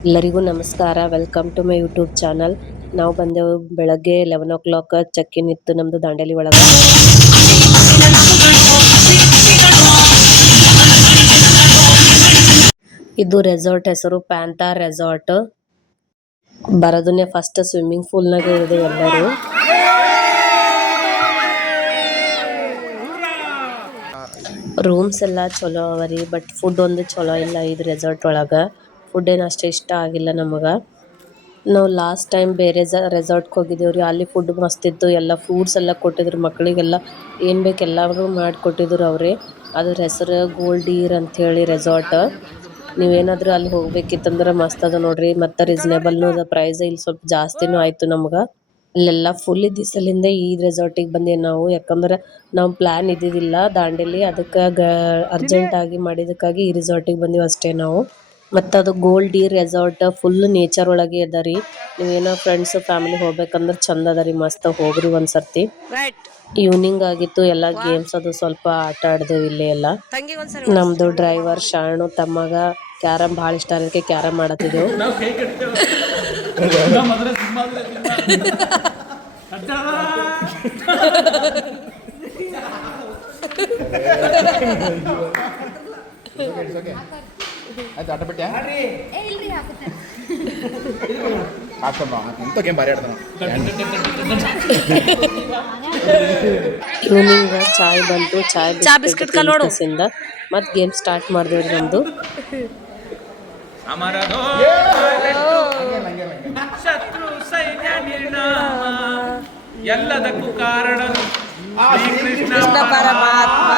ಎಲ್ಲರಿಗೂ ನಮಸ್ಕಾರ. Welcome to my YouTube channel. ನಾವು ಬಂದೆವು ಬೆಳಗ್ಗೆ 11 o'clock ಚೆಕ್-ಇನ್ ಇತ್ತು ನಮ್ಮದು ದಾಂಡೇಲಿ ಒಳಗೆ. ಇದು ರೆಸಾರ್ಟ್ ಹೆಸರು ಪ್ಯಾಂಥಾ ರೆಸಾರ್ಟ್. ಬರೋದನ್ನೇ ಫಸ್ಟ್ ಸ್ವಿಮ್ಮಿಂಗ್ ಪೂಲ್ನಾಗ ಇಳಿದೆವು ಎಲ್ಲರೂ. ರೂಮ್ಸ್ ಎಲ್ಲ ಚಲೋ ಅವರಿ, ಬಟ್ ಫುಡ್ ಒಂದು ಚಲೋ ಇಲ್ಲ ಇದು ರೆಸಾರ್ಟ್ ಒಳಗೆ. ಫುಡ್ ಏನು ಅಷ್ಟು ಇಷ್ಟ ಆಗಿಲ್ಲ ನಮಗೆ. ನಾವು ಲಾಸ್ಟ್ ಟೈಮ್ ಬೇರೆ ರೆಸಾರ್ಟ್ಗೆ ಹೋಗಿದ್ದೇವೆ ರೀ. ಅಲ್ಲಿ ಫುಡ್ ಮಸ್ತಿತ್ತು. ಎಲ್ಲ ಫ್ರೂಟ್ಸ್ ಎಲ್ಲ ಕೊಟ್ಟಿದ್ರು ಮಕ್ಕಳಿಗೆಲ್ಲ. ಏನು ಬೇಕು ಎಲ್ಲರೂ ಮಾಡಿಕೊಟ್ಟಿದ್ರು ಅವರೇ. ಅದ್ರ ಹೆಸರು ಗೋಲ್ಡೀರ್ ಅಂಥೇಳಿ ರೆಸಾರ್ಟ್. ನೀವೇನಾದರೂ ಅಲ್ಲಿ ಹೋಗ್ಬೇಕಿತ್ತಂದ್ರೆ ಮಸ್ತ್ ಅದ ನೋಡ್ರಿ. ಮತ್ತು ರೀಸನೇಬಲ್ನು ಅದ ಪ್ರೈಸ್. ಇಲ್ಲಿ ಸ್ವಲ್ಪ ಜಾಸ್ತಿನೂ ಆಯಿತು ನಮ್ಗೆ. ಅಲ್ಲೆಲ್ಲ ಫುಲ್ ಇದ್ದ ಸಲಿಂದ ಈ ರೆಸಾರ್ಟಿಗೆ ಬಂದೇವು ನಾವು. ಯಾಕಂದ್ರೆ ನಾವು ಪ್ಲ್ಯಾನ್ ಇದ್ದಿದ್ದಿಲ್ಲ ದಾಂಡೇಲಿ, ಅದಕ್ಕೆ ಅರ್ಜೆಂಟಾಗಿ ಮಾಡಿದ್ದಕ್ಕಾಗಿ ಈ ರೆಸಾರ್ಟಿಗೆ ಬಂದೀವಿ ಅಷ್ಟೇ ನಾವು. ಮತ್ತು ಅದು ಗೋಲ್ಡೀರ್ ರೆಸಾರ್ಟ್ ಫುಲ್ ನೇಚರ್ ಒಳಗೆ ಅದ ರೀ. ನೀವೇನೋ ಫ್ರೆಂಡ್ಸ್ ಫ್ಯಾಮಿಲಿ ಹೋಗ್ಬೇಕಂದ್ರೆ ಚಂದ ಅದ ರೀ. ಮಸ್ತ್ ಹೋಗ್ರಿ ಒಂದು ಸರ್ತಿ. ಈವ್ನಿಂಗ್ ಆಗಿತ್ತು. ಎಲ್ಲ ಗೇಮ್ಸ್ ಅದು ಸ್ವಲ್ಪ ಆಟ ಆಡಿದೆವು ಇಲ್ಲೇ ಎಲ್ಲ. ನಮ್ಮದು ಡ್ರೈವರ್ ಶಾಣು ತಮ್ಮಗ ಕ್ಯಾರಮ್ ಭಾಳ ಇಷ್ಟ ಅದಕ್ಕೆ ಕ್ಯಾರಮ್ ಆಡತ್ತಿದ್ದೆವು. ಆಯ್ತು ಆಟ ಬಿಟ್ಟೆ ಇಂಥ ಗೇಮ್ ಭಾರಿ ಆಡ್ತಾನೆ. ಈವ್ನಿಂಗ್ ಚಾಯ್ ಬಂತು. ಚಾಯ್ ಬಿಸ್ಕೆಟ್ ತಿಂದ ಮತ್ತೆ ಗೇಮ್ ಸ್ಟಾರ್ಟ್ ಮಾಡಿದೆವು ನಮ್ಮದು. ಶತ್ರು ಸೈನ್ಯ ನಿರ್ನಾಮ ಎಲ್ಲದಕ್ಕೂ ಕಾರಣ ಶ್ರೀ ಕೃಷ್ಣ ಪರಮಾತ್ಮ.